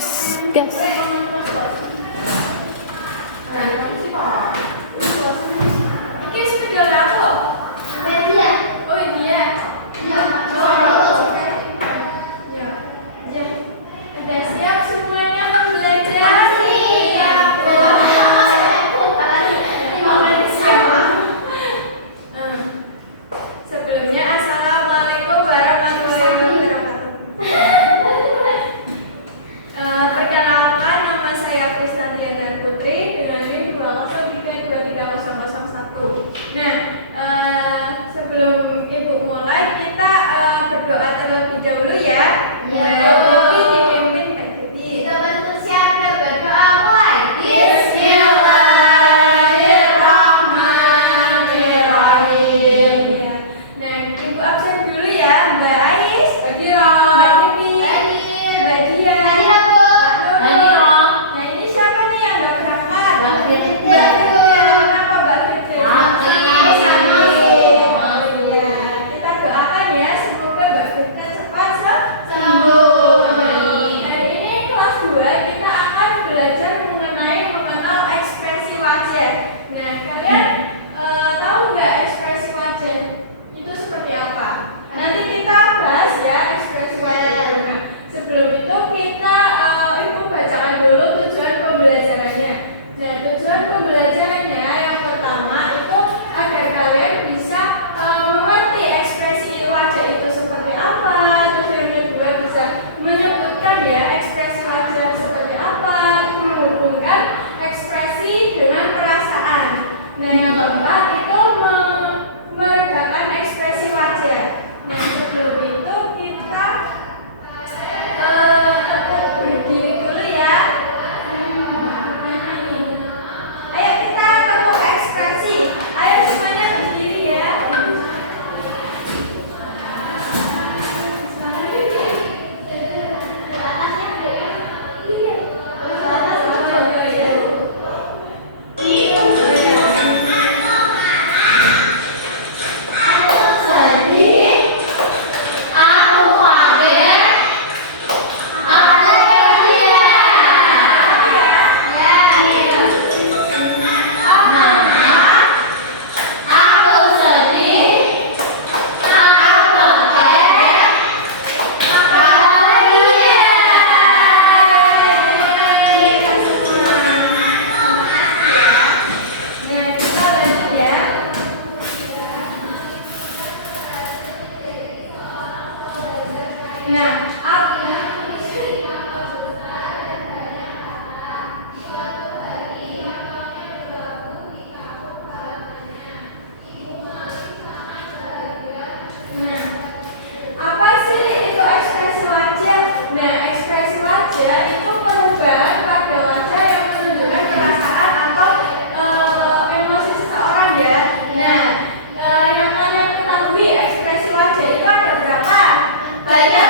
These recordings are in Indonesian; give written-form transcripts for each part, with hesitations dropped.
Gas. Oke, sudah aku. Dia. Oh, dia. Ada siap semuanya belajar? Siap. Sebelumnya, assalamualaikum warahmatullahi wabarakatuh. Perkenalkan, nama saya Kristantiana Putri dengan NIM 2032301. Nah, sebelum Ibu mulai, kita berdoa terlebih dahulu ya. Tapi dipimpin Kak Titi. Kita bersiap berdoa mulai. Bismillahirrahmanirrahim. Nah, Ibu absen dulu ya, Mbak Ais, Mbak Tipi, Mbak Dia, Mbak Dodo. Nah, ini siapa nih yang nggak berangkat? Mbak Firda. Kenapa Mbak Firda? Iya. Kita doakan ya, semoga Mbak Firda cepat sembuh. Hari ini kelas 2 kita akan belajar mengenal ekspresi wajah. Nah, kalian tahu nggak ekspresi wajah itu seperti apa? Nanti kita bahas ya ekspresi wajah. Nah, sebelum itu kita Ibu bacakan dulu tujuan pembelajarannya. Nah, tujuan pembelajarannya yang pertama itu agar kalian bisa mengerti ekspresi wajah itu seperti apa. Terus yang kedua bisa menyebutkan ya ekspresi wajah seperti apa, menghubungkan ekspresi dengan perasaan. Nah, yang keempat itu meredakan ekspresi wajah. Nah, sebelum itu kita tetap berdiri dulu ya. Ayo kita tepuk ekspresi. Ayo semuanya berdiri ya. Nah, kita lanjut ya. Nah, apa sih itu ekspresi wajah? Nah, ekspresi wajah itu perubahan pada wajah yang menunjukkan perasaan atau emosi seseorang ya. Nah, yang kalian ketahui ekspresi wajah itu ada berapa? Banyak.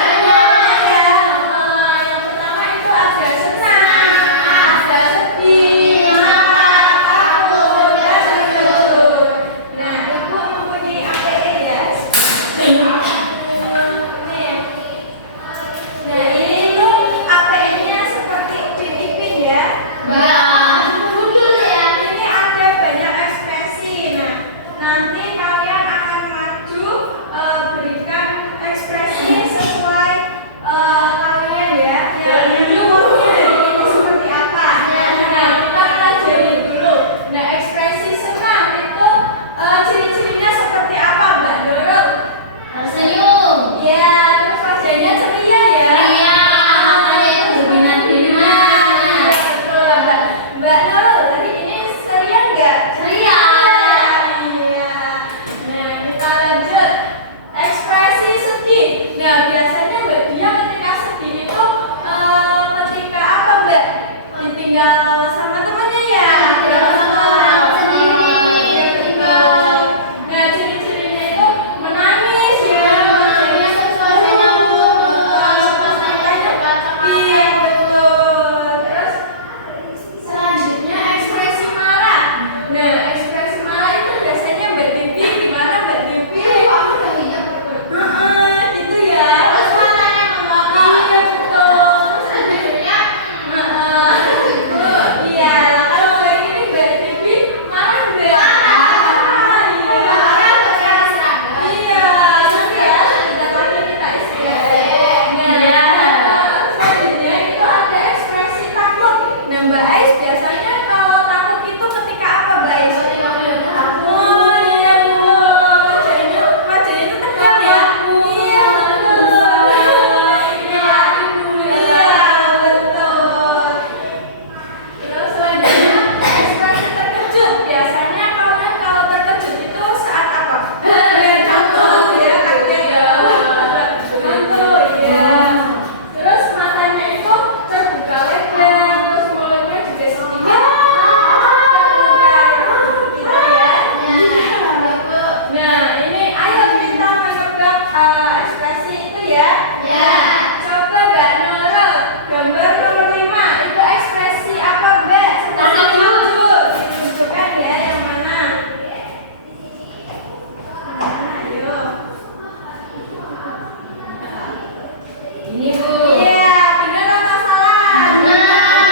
Ini Bu. Iya, benar atau salah? Benar.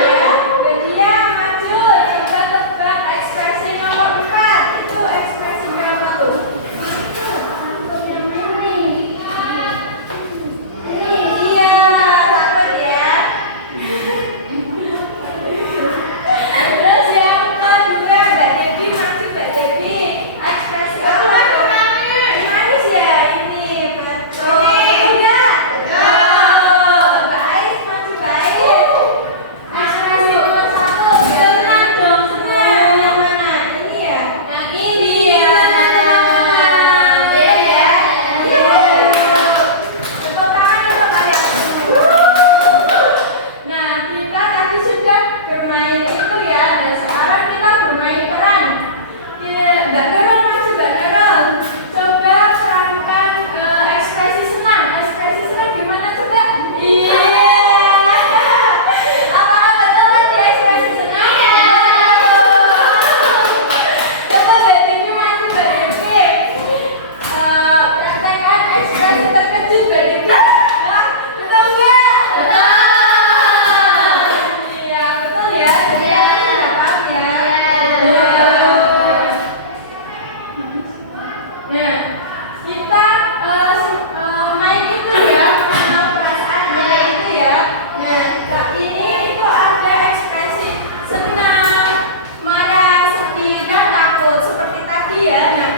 Berarti ya maju, coba tebak ekspresi nomor 4. Itu ekspresi berapa tuh? Iya, takut ya. Terus yang kedua, Mbak Devi, maju Mbak Devi. Ekspresi apa tuh? Manis ya ini, betul. Enggak? Betul. Mbak Ais, maju Mbak Ais. Ekspresi nomor 1, senang dong, senang. Yang mana? Ini ya? Yang ini ya. Iya ya. Iya. Tepuk tangan untuk kalian semua. Nah, kita tadi sudah bermain itu ya. Dan sekarang kita bermain peran. Ya, Mbak Nurul, maju Mbak Nurul. Coba terangkan ekspresi senang. Ekspresi senang gimana coba? Iya. Apakah betul tadi ekspresi senang? Iya. Coba Mbak Devi maju Mbak Devi. Praktekkan ekspresi terkejut Mbak Devi. Wah, betul nggak? Betul. Iya, betul ya. Kita sudah paham ya. Nah, kita main itu ya, mengenal perasaannya itu ya. Nah, ini itu ada ekspresi senang, marah, sedih, dan takut seperti tadi ya. Nah,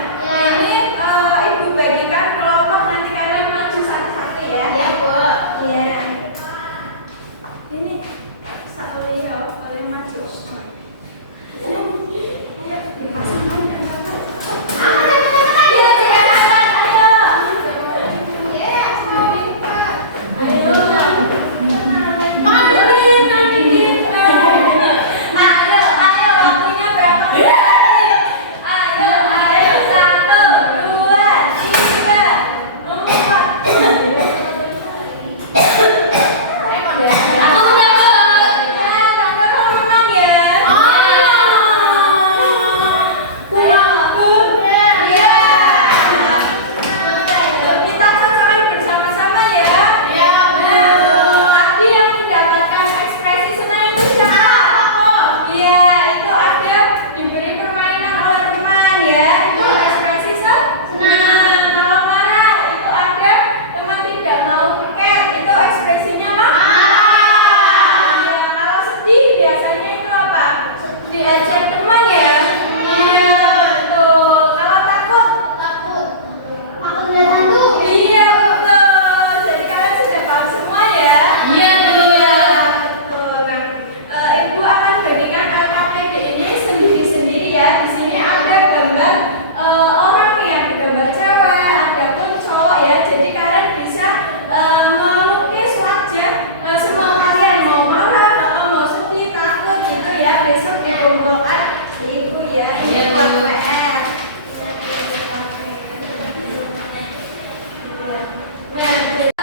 ini ibu bagikan kelompok, nanti kalian maju satu-satu ya. Iya Bu. Iya. Ini Saurio, kalian maju. Iya, silakan, ayo. Ayo. Majuin nanti kita. Ayo, waktunya berapa menit? Ayo, 1, 2, 3, 4. Aku udah Bu. Ya, Tante mau menang ya. Ayo, Bu. Iya. Kita cocokan bersama-sama ya. Iya Bu. Tadi yang mendapatkan ekspresi senang itu siapa? Iya, itu ada diberi permainan oleh teman ya. Itu ekspresi senang. Kalau marah itu ada teman tidak mau paket. Itu ekspresinya apa? Iya, kalau sedih biasanya itu apa? Diajak teman ya. Iya, betul. Kalau takut? Takut. Takut lihat hantu. Iya, betul. Jadi kalian sudah paham semua ya? Iya, Bu. Iya, betul. Nah, Ibu akan bandingkan KKP ini sendiri-sendiri ya. Di sini ada gambar orang yang gambar cewek, ada pun cowok ya. Jadi kalian bisa melukis wajah semua kalian, mau marah atau mau sedih, takut gitu ya. Besok dikumpulkan di Ibu ya. Ini Iya, Bu. PR. Nah,